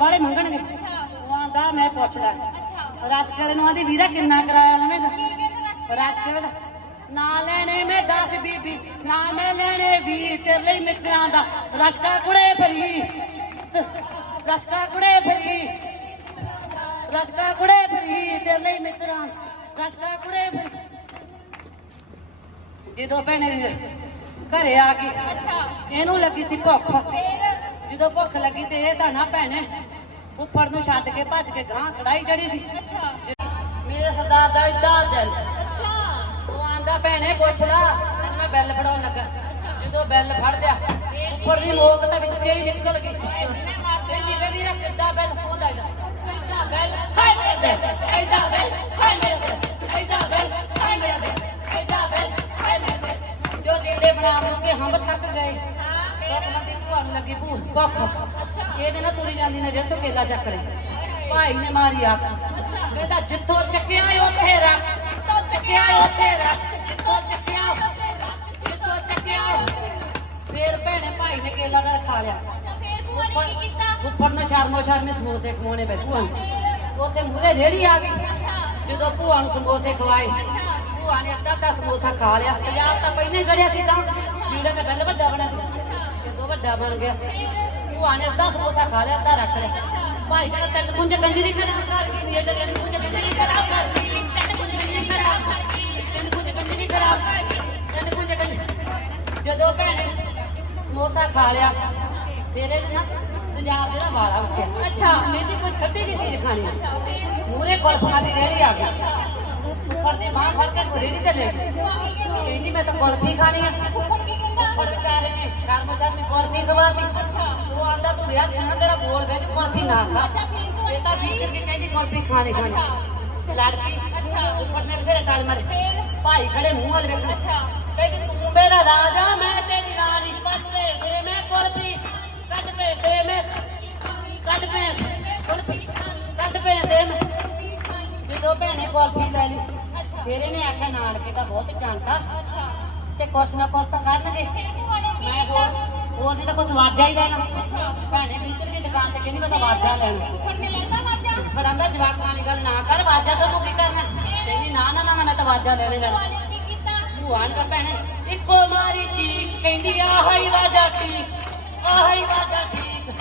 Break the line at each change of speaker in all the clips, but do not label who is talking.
ਵਾਲੇ ਮੰਗਣਗੇ। ਉਹ ਆਂਦਾ, ਮੈਂ ਪੁੱਛਦਾ ਰਸਗੁੱਲੇ ਨੂੰ ਆਂਦੀ, ਵੀਰਾ ਕਿੰਨਾ ਕਰਾਇਆ ਲਵੇਂ ਰਸਗੁੱਲੇ ਨਾ ਲੈਣੇ ਮੈਂ 10 ਬੀਬੀ, ਨਾ ਮੈਂ ਲੈਣੇ 20 ਤੇਰੇ ਲਈ ਮਿੱਤਰਾਂ ਦਾ ਰਸਕਾ ਕੁੜੇ ਫਰੀ। ਰਸਕਾ ਕੁੜੇ ਫਰੀ। ਰਸਕਾ ਕੁੜੇ ਫਰੀ, ਤੇਰੇ ਲਈ ਮਿੱਤਰਾਂ ਰਸਕਾ ਕੁੜੇ ਜਦੋਂ ਭੈਣੇ ਘਰੇ ਆ ਗਈ ਇਹਨੂੰ ਲੱਗੀ ਸੀ ਭੁੱਖ। ਜਦੋਂ ਭੁੱਖ ਲੱਗੀ ਤੇ ਇਹ ਤਾਂ ਨਾ ਭੈਣੇ ਉੱਪਰ ਨੂੰ ਛੱਡ ਕੇ ਭੱਜ ਕੇ ਗਾਂ ਕੜਾਈ ਚੜੀ ਸੀ। ਮੇਰੇ ਸਰਦਾਰ ਦਾ ਏਡਾ ਦਿਲ। ਉਹ ਆਂਦਾ ਭੈਣੇ ਪੁੱਛ ਲਾ ਤੈਨੂੰ ਮੈਂ ਬੈਲ ਫੜਾਉਣ ਲੱਗਾ। ਜਦੋਂ ਬੈਲ ਫੜ ਲਿਆ ਉੱਪਰ ਦੀ ਮੋਕ ਤਾਂ ਵਿੱਚੇ ਹੀ ਨਿਕਲ ਗਈ। ਬਣਾ ਬੂ ਕੇ ਹੰਬ ਥੱਕ ਗਏ। ਇੱਕ ਬੰਦੀ ਭੂਆ ਨੂੰ ਲੱਗੀ ਭੂਖ ਭੁੱਖ ਇਹਦੇ ਨਾਲ ਤੁਰੀ ਜਾਂਦੀ ਨੇ ਜਿੱਤੋਂ ਕੇਲਾ ਚੱਕ ਭਾਈ ਨੇ ਮਾਰੀ ਆਖ। ਕਹਿੰਦਾ ਜਿੱਥੋਂ ਚੱਕਿਆ ਉੱਥੇ ਰੱਖ। ਜਿੱਥੋਂ ਚੱਕਿਆ ਉੱਥੇ ਰੱਖ। ਜਿੱਥੋਂ ਚੱਕਿਆ ਜਿੱਥੋਂ ਚੱਕਿਆ ਫੇਰ ਭੈਣੇ ਭਾਈ ਨੇ ਕੇਲਾ ਦਾ ਖਾ ਲਿਆ। ਉੱਪਰ ਨੂੰ ਸ਼ਰਮੋ ਸ਼ਰਮੇ ਸਮੋਸੇ ਖਵਾਉਣੇ ਨੂੰ। ਉੱਥੇ ਮੂਰੇ ਰੇੜੀ ਆ ਗਈ। ਜਦੋਂ ਭੂਆ ਨੂੰ ਸਮੋਸੇ ਖਵਾਏ ਨੇ ਅੱਧਾ ਅੱਧਾ ਸਮੋਸਾ ਖਾ ਲਿਆ। ਪੰਜਾਬ ਤਾਂ ਪਹਿਲਾਂ ਹੀ ਗੜਿਆ ਸੀ ਤਾਂ। ਜਿਹੜਾ ਤਾਂ ਗੱਲ ਵੱਡਾ ਬਣਾ ਸੀ। ਜਦੋਂ ਵੱਡਾ ਬਣ ਗਿਆ। ਭੂਆ ਨੇ ਅੱਧਾ ਸਮੋਸਾ ਖਾ ਲਿਆ ਅੱਧਾ ਰੱਖ ਲਿਆ। ਭਾਈ ਕਹਿੰਦਾ ਤਿੰਨ ਪੁੰਜ ਕੰਜਰੀ ਕਰ ਕਰ ਗਈ ਇਹ ਤਿੰਨ ਪੁੰਜ ਕੰਜਰੀ ਖਰਾਬ ਕਰ ਗਈ ਤਿੰਨ ਪੁੰਜ ਕੰਜਰੀ ਕਰ ਗਈ ਤਿੰਨ ਪੁੰਜ ਕੰਜਰੀ ਖਰਾਬ ਕਰ ਗਈ ਤਿੰਨ ਪੁੰਜ ਕੰਜਰੀ ਜਦੋਂ ਭੈਣੇ ਸਮੋਸਾ ਖਾ ਲਿਆ ਫਿਰ ਇਹ ਨਾ ਪੰਜਾਬ ਜਿਹੜਾ ਵਾਲਾ ਉੱਠਿਆ। ਅੱਛਾ। ਮੇਰੀ ਕੋਈ ਛੱਡੀ ਦੀ ਚੀਜ਼ ਖਾਣੀ। ਮੂਰੇ ਕੁਲਫਾਂ ਦੀ ਰੇੜੀ ਆ ਗਈ। ਉੱਪਰ ਮਾਂ ਫੜ ਕੇ ਕੋਈ ਰੇੜੀ ਤੇ ਲੈ ਗਈ ਕਹਿੰਦੀ, ਮੈਂ ਤਾਂ ਕੁਲਫੀ ਖਾਣੀ ਆ। ਉੱਪਰ ਵਿਚਾਰੇ ਨੇ, ਸ਼ਰਮ ਸ਼ਰਮੀ ਕੁਲਫੀ ਖਵਾਤੀ। ਉਹ ਆਂਦਾ, ਤੂੰ ਵਿਆਹ ਖਾਣਾ ਤੇਰਾ ਬੋਲ ਵਿੱਚ ਕੁਲਫੀ ਨਾ ਖਾ। ਇਹ ਤਾਂ ਵੀ ਕਰਕੇ ਕਹਿੰਦੀ, ਕੁਲਫੀ ਖਾਣੀ ਖਾਣੀ। ਲੜਕੀ ਉੱਪਰ ਨੇ ਫਿਰ ਟਾਲ ਮਾਰੇ। ਭਾਈ ਖੜੇ ਮੂੰਹ ਵਾਲੇ ਵੇਖ ਕਹਿੰਦੀ, ਤੂੰ ਮੇਰਾ ਰਾਜਾ, ਮੈਂ ਤੇਰੀ ਰਾਣੀ। ਕੱਢ ਦੇ ਮੈਂ ਕੁਲਫੀ, ਕੱਢ ਦੇ ਮੈਂ, ਕੱਢ ਕੁਲਫੀ, ਕੱਢ ਦੇ ਮੈਂ। ਜਦੋਂ ਭੈਣੇ ਕੁਲਫੀ ਲੈ ਲਈ ਫਿਰ ਇਹਨੇ ਆਖਿਆ, ਨਾਨਕੇ ਤਾਂ ਬਹੁਤ ਜਾਣਦਾ ਤੇ। ਕੁਛ ਨਾ ਕੁਛ ਤਾਂ ਕਰਨਗੇ। ਮੈਂ ਹੋਰ ਉਹਦੀ ਤਾਂ ਕੁਛ ਵਾਜਾ ਹੀ ਲੈਣਾ ਭੈਣੇ ਮਿੰਦਰ ਦੀ ਦੁਕਾਨ ਤੇ ਕਹਿੰਦੀ ਮੈਂ ਤਾਂ ਵਾਜਾ ਲੈਣਾ। ਫੜਾਂਦਾ ਜਵਾਕਾਂ ਵਾਲੀ ਗੱਲ ਨਾ ਕਰ, ਵਾਜਾ ਤਾਂ ਤੂੰ ਕੀ ਕਰਨਾ? ਕਹਿੰਦੀ ਨਾ ਨਾ ਨਾ ਮੈਂ ਤਾਂ ਵਾਜਾ ਲੈਣੇ ਲੈਣਾ ਭੂਆਨ ਕਰ ਭੈਣੇ, ਇੱਕੋ ਮਾਰੀ ਚੀਕ, ਕਹਿੰਦੀ, ਆਹ ਹੀ ਵਾਜਾ ਠੀਕ, ਆਹ ਹੀ ਵਾਜਾ ਠੀਕ।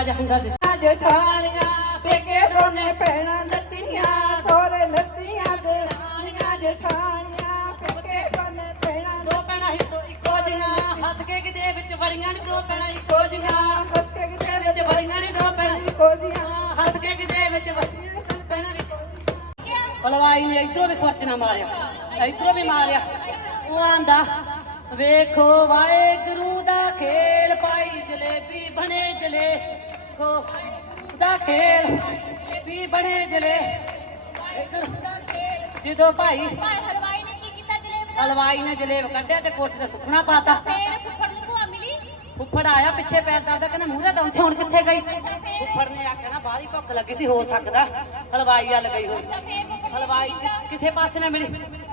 ਕਵੇਲਾ ਜਾਂਦਾ ਦਿਸ
ਜਠਾਣੀਆਂ ਪੇਕੇ ਦੋਨੇ ਭੈਣਾਂ ਨੱਤੀਆਂ ਸੋਰੇ ਨੱਤੀਆਂ ਦੇ ਰਾਣੀਆਂ ਜਠਾਣੀਆਂ ਪੇਕੇ ਦੋਨੇ ਭੈਣਾਂ
ਦੋ ਭੈਣਾਂ ਇੱਕੋ ਇੱਕੋ ਜੀਆਂ ਹੱਸ ਕੇ ਕਿਤੇ ਵਿੱਚ ਵੜੀਆਂ ਨੇ ਦੋ ਭੈਣਾਂ ਇੱਕੋ ਜੀਆਂ
ਹੱਸ ਕੇ ਕਿਤੇ
ਵਿੱਚ ਵੜੀਆਂ ਨੇ ਦੋ ਭੈਣਾਂ
ਇੱਕੋ ਦੀਆਂ
ਹੱਸ ਕੇ ਕਿਤੇ ਵਿੱਚ ਵੜੀਆਂ ਨੇ ਭੈਣਾਂ ਇੱਕੋ ਪਲਵਾਈ ਨੇ ਇਧਰੋਂ ਵੀ ਖਰਚਣਾ ਮਾਰਿਆ ਇਧਰੋਂ ਵੀ ਮਾਰਿਆ। ਉਹ ਆਂਦਾ ਵੇਖੋ ਵਾਹਿਗੁਰੂ ਦਾ ਖੇਲ ਪਾਈ ਜਲੇਬੀ ਬਣੇ ਜਲੇਖੋ ਦਾ ਖੇਲ ਵੀ ਬਣੇ ਜਲੇ ਜਦੋਂ ਭਾਈ ਹਲਵਾਈ ਨੇ ਜਲੇਬ ਕੱਢਿਆ ਤੇ ਕੋਠੇ ਦਾ ਸੁੱਕਣਾ ਪਾਤਾ। ਫੁੱਫੜ ਆਇਆ ਪਿੱਛੇ ਪੈਰ ਦਾਦਾ ਕਹਿੰਦਾ ਮੂਹਰੇ ਉੱਥੇ ਹੁਣ ਕਿੱਥੇ ਗਈ? ਫੁੱਫੜ ਨੇ ਆਖਿਆ ਨਾ ਬਾਹਲੀ ਭੁੱਖ ਲੱਗੀ ਸੀ ਹੋ ਸਕਦਾ ਹਲਵਾਈ ਵੱਲ ਗਈ ਹੋਈ। ਹਲਵਾਈ ਕਿ- ਕਿਸੇ ਪਾਸੇ ਨਾ ਮਿਲੀ।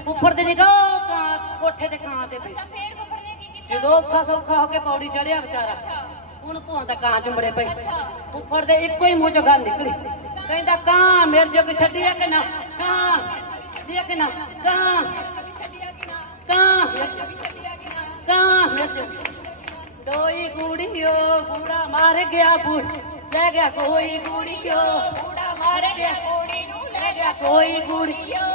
ਫੁੱਫੜ ਦੇ ਨਿਗਾਹ ਕਾਂ ਕੋਠੇ ਤੇ ਕਾਂ ਤੇ ਪਈ। ਜਦੋਂ ਔਖਾ ਸੌਖਾ ਹੋ ਕੇ ਪੌੜੀ ਚੜਿਆ ਵਿਚਾਰਾ। ਹੁਣ ਭੂਆ ਕਾਂ ਚੁੰਬੜੇ ਪਏ। ਫੁੱਫੜ ਦੇ ਇੱਕੋ ਹੀ ਮੂੰਹ ਚੋਂ ਗੱਲ ਨਿਕਲੀ। ਕਹਿੰਦਾ, ਕਾਂ, ਮੇਰੇ ਜੋਗ ਛੱਡਿਆ ਕਿ ਨਾ? ਕਾਂ, ਛੱਡਿਆ ਕਿ ਨਾ? ਕਾਂ ਕਾਂ ਕਾਂ ਦੋਈ ਕੁੜੀਓ ਕੂੜਾ ਮਾਰ ਗਿਆ ਬੁੜ ਲੈ ਗਿਆ ਕੋਈ ਕੁੜੀਓ ਕੂੜਾ ਮਾਰ ਗਿਆ ਕੁੜੀ ਨੂੰ ਲੈ ਗਿਆ ਕੋਈ ਕੁੜੀਓ